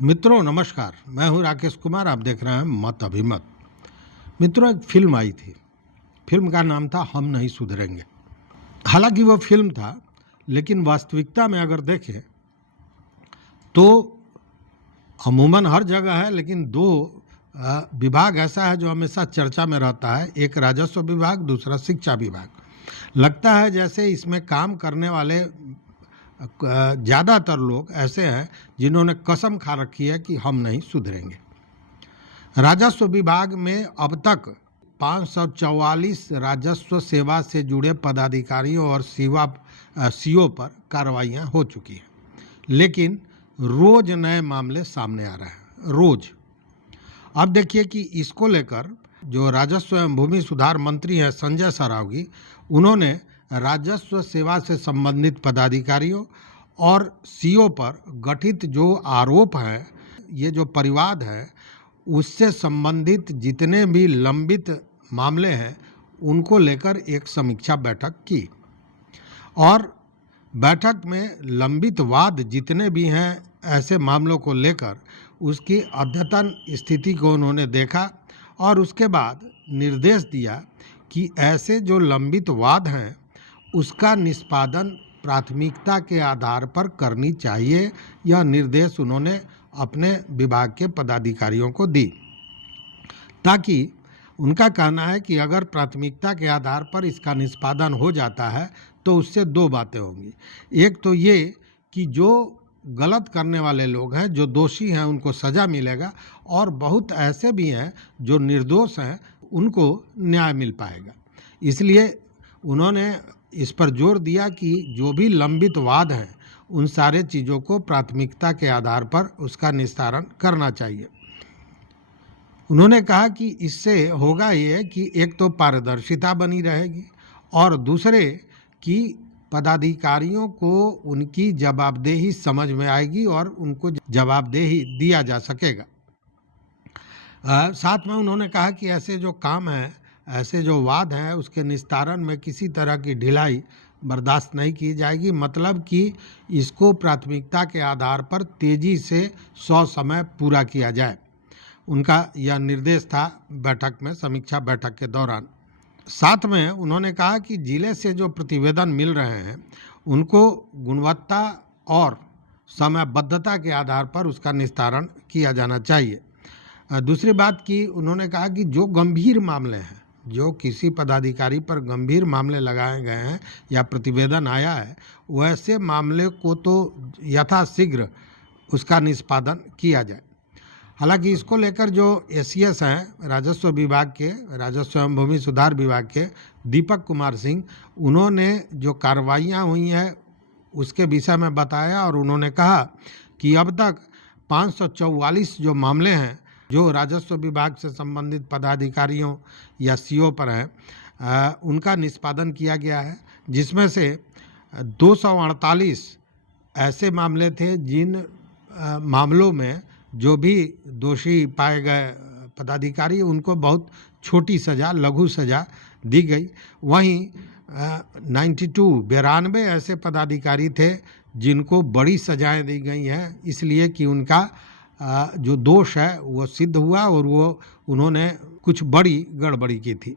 मित्रों नमस्कार। मैं हूं राकेश कुमार। आप देख रहे हैं मत अभिमत। मित्रों, एक फिल्म आई थी। फिल्म का नाम था हम नहीं सुधरेंगे। हालांकि वो फिल्म था, लेकिन वास्तविकता में अगर देखें तो अमूमन हर जगह है, लेकिन दो विभाग ऐसा है जो हमेशा चर्चा में रहता है। एक राजस्व विभाग, दूसरा शिक्षा विभाग। लगता है जैसे इसमें काम करने वाले ज़्यादातर लोग ऐसे हैं जिन्होंने कसम खा रखी है कि हम नहीं सुधरेंगे। राजस्व विभाग में अब तक 544 राजस्व सेवा से जुड़े पदाधिकारियों और सीओ पर कार्रवाइयाँ हो चुकी हैं, लेकिन रोज नए मामले सामने आ रहे हैं, रोज। अब देखिए कि इसको लेकर जो राजस्व एवं भूमि सुधार मंत्री हैं संजय सरावगी, उन्होंने राजस्व सेवा से संबंधित पदाधिकारियों और सीओ पर गठित जो आरोप हैं, ये जो परिवाद है, उससे संबंधित जितने भी लंबित मामले हैं उनको लेकर एक समीक्षा बैठक की। और बैठक में लंबित वाद जितने भी हैं ऐसे मामलों को लेकर उसकी अद्यतन स्थिति को उन्होंने देखा और उसके बाद निर्देश दिया कि ऐसे जो लंबित वाद हैं उसका निष्पादन प्राथमिकता के आधार पर करनी चाहिए। यह निर्देश उन्होंने अपने विभाग के पदाधिकारियों को दी, ताकि उनका कहना है कि अगर प्राथमिकता के आधार पर इसका निष्पादन हो जाता है तो उससे दो बातें होंगी। एक तो ये कि जो गलत करने वाले लोग हैं, जो दोषी हैं, उनको सज़ा मिलेगा, और बहुत ऐसे भी हैं जो निर्दोष हैं, उनको न्याय मिल पाएगा। इसलिए उन्होंने इस पर जोर दिया कि जो भी लंबित वाद हैं उन सारे चीज़ों को प्राथमिकता के आधार पर उसका निस्तारण करना चाहिए। उन्होंने कहा कि इससे होगा ये कि एक तो पारदर्शिता बनी रहेगी और दूसरे कि पदाधिकारियों को उनकी जवाबदेही समझ में आएगी और उनको जवाबदेही दिया जा सकेगा। साथ में उन्होंने कहा कि ऐसे जो काम हैं, ऐसे जो वाद हैं, उसके निस्तारण में किसी तरह की ढिलाई बर्दाश्त नहीं की जाएगी। मतलब कि इसको प्राथमिकता के आधार पर तेज़ी से समय पूरा किया जाए। उनका यह निर्देश था बैठक में, समीक्षा बैठक के दौरान। साथ में उन्होंने कहा कि जिले से जो प्रतिवेदन मिल रहे हैं उनको गुणवत्ता और समयबद्धता के आधार पर उसका निस्तारण किया जाना चाहिए। दूसरी बात की उन्होंने कहा कि जो गंभीर मामले हैं, जो किसी पदाधिकारी पर गंभीर मामले लगाए गए हैं या प्रतिवेदन आया है, वैसे मामले को तो यथाशीघ्र उसका निष्पादन किया जाए। हालांकि इसको लेकर जो एसीएस हैं राजस्व विभाग के, राजस्व एवं भूमि सुधार विभाग के दीपक कुमार सिंह, उन्होंने जो कार्रवाइयाँ हुई हैं उसके विषय में बताया और उन्होंने कहा कि अब तक 544 जो मामले हैं जो राजस्व विभाग से संबंधित पदाधिकारियों या सीओ पर हैं, उनका निष्पादन किया गया है, जिसमें से 248 ऐसे मामले थे जिन मामलों में जो भी दोषी पाए गए पदाधिकारी उनको बहुत छोटी सज़ा, लघु सज़ा दी गई। वहीं 92 ऐसे पदाधिकारी थे जिनको बड़ी सज़ाएं दी गई हैं, इसलिए कि उनका जो दोष है वो सिद्ध हुआ और वो उन्होंने कुछ बड़ी गड़बड़ी की थी।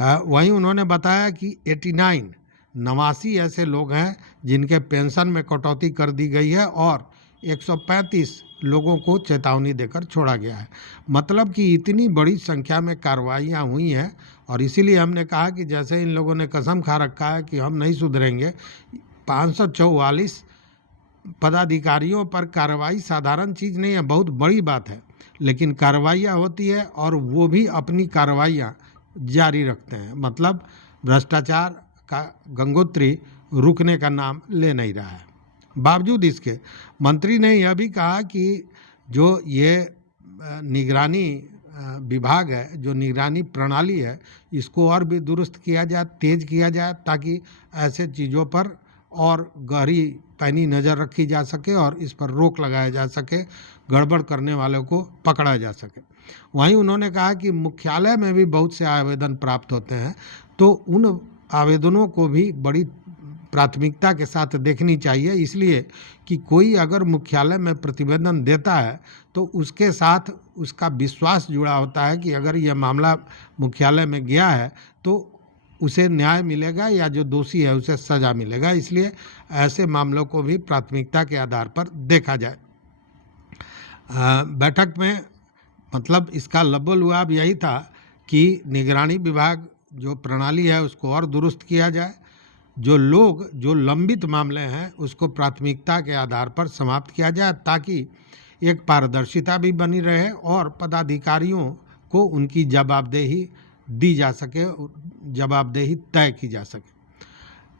वहीं उन्होंने बताया कि 89 ऐसे लोग हैं जिनके पेंशन में कटौती कर दी गई है और 135 लोगों को चेतावनी देकर छोड़ा गया है। मतलब कि इतनी बड़ी संख्या में कार्रवाइयाँ हुई हैं और इसीलिए हमने कहा कि जैसे इन लोगों ने कसम खा रखा है कि हम नहीं सुधरेंगे, 544 पदाधिकारियों पर कार्रवाई साधारण चीज़ नहीं है, बहुत बड़ी बात है। लेकिन कार्रवाइयाँ होती है और वो भी अपनी कार्रवाइयाँ जारी रखते हैं। मतलब भ्रष्टाचार का गंगोत्री रुकने का नाम ले नहीं रहा है। बावजूद इसके मंत्री ने यह भी कहा कि जो ये निगरानी विभाग है, जो निगरानी प्रणाली है, इसको और भी दुरुस्त किया जाए, तेज़ किया जाए, ताकि ऐसे चीज़ों पर और गहरी पैनी नज़र रखी जा सके और इस पर रोक लगाया जा सके, गड़बड़ करने वालों को पकड़ा जा सके। वहीं उन्होंने कहा कि मुख्यालय में भी बहुत से आवेदन प्राप्त होते हैं, तो उन आवेदनों को भी बड़ी प्राथमिकता के साथ देखनी चाहिए, इसलिए कि कोई अगर मुख्यालय में प्रतिवेदन देता है तो उसके साथ उसका विश्वास जुड़ा होता है कि अगर यह मामला मुख्यालय में गया है तो उसे न्याय मिलेगा या जो दोषी है उसे सज़ा मिलेगा। इसलिए ऐसे मामलों को भी प्राथमिकता के आधार पर देखा जाए। बैठक में मतलब इसका लबोलुआब यही था कि निगरानी विभाग जो प्रणाली है उसको और दुरुस्त किया जाए, जो लंबित मामले हैं उसको प्राथमिकता के आधार पर समाप्त किया जाए, ताकि एक पारदर्शिता भी बनी रहे और पदाधिकारियों को उनकी जवाबदेही दी जा सके, जवाबदेही तय की जा सके।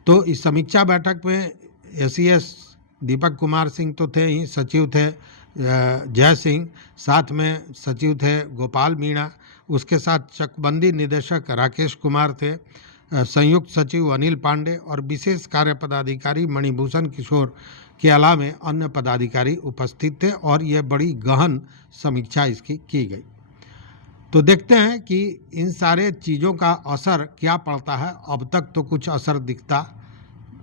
तो इस समीक्षा बैठक में एसीएस दीपक कुमार सिंह तो थे ही, सचिव थे जय सिंह, साथ में सचिव थे गोपाल मीणा, उसके साथ चकबंदी निदेशक राकेश कुमार थे, संयुक्त सचिव अनिल पांडे और विशेष कार्य पदाधिकारी मणिभूषण किशोर के अलावा अन्य पदाधिकारी उपस्थित थे और यह बड़ी गहन समीक्षा इसकी की गई। तो देखते हैं कि इन सारे चीज़ों का असर क्या पड़ता है। अब तक तो कुछ असर दिखता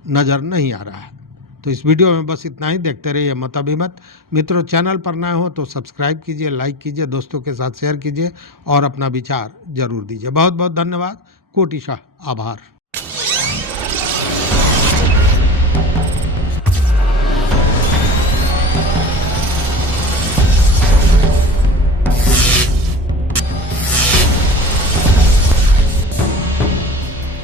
नज़र नहीं आ रहा है। तो इस वीडियो में बस इतना ही। देखते रहिए मत अभिमत। मित्रों, चैनल पर नए हो तो सब्सक्राइब कीजिए, लाइक कीजिए, दोस्तों के साथ शेयर कीजिए और अपना विचार जरूर दीजिए। बहुत बहुत धन्यवाद, कोटिशाह आभार।